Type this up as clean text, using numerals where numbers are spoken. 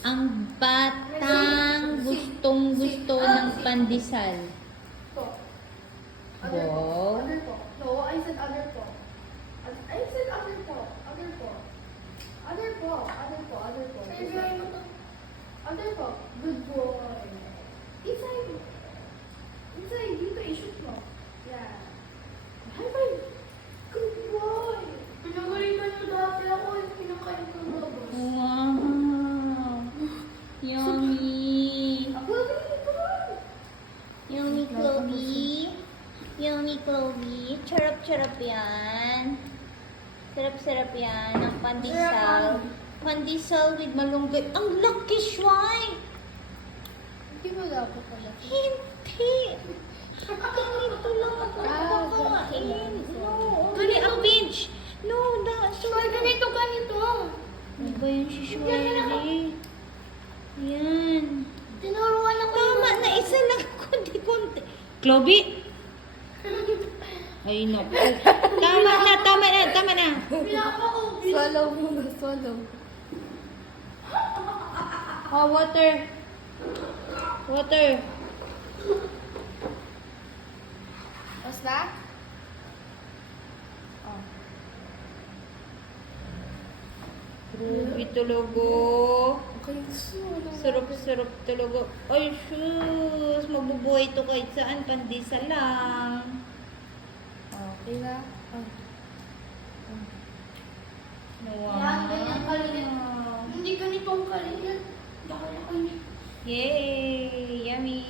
Ang batang gustong-gusto ng pandesal. Po. Other po. Wow. Other po. No, I said other po. I said other po. Other po. Other po. Other po. Other po. Other po. Good boy. Inside. Inside. Dito, i-shoot mo. Yeah. High five. Good boy. Pinagalingan mo dati ako. Pinakain ko mo. Wow. Yummy. Ako galing. Come on. Yummy, Chloe. Yummy, Chloe. Charap-charap yan. Sarap-sarap yan. Ang pandesal. Pandesal with malunggay. Ang laki, Shwai! Hindi mo dapat pala. Hindi. Ganito lang ako nakakain. No. Gali ang bench. No, so Ganito. ano ba yun si Shwai? Yan. Tinuruan ako Tama na, isa lang konti-konti. Chloe? Ay, naku. Tama na. Swallow muna, swallow. Oh, water. Water. Basta? Oh. Grabe talaga. Okay, Sarap-sarap talaga. Ay, sus. Mabubuhay ito kahit saan. Pandesal lang. Okay na. Wow. Yan, ganyan kalinit. Hindi ganitong kalinit. Baka ako Yay! Yummy!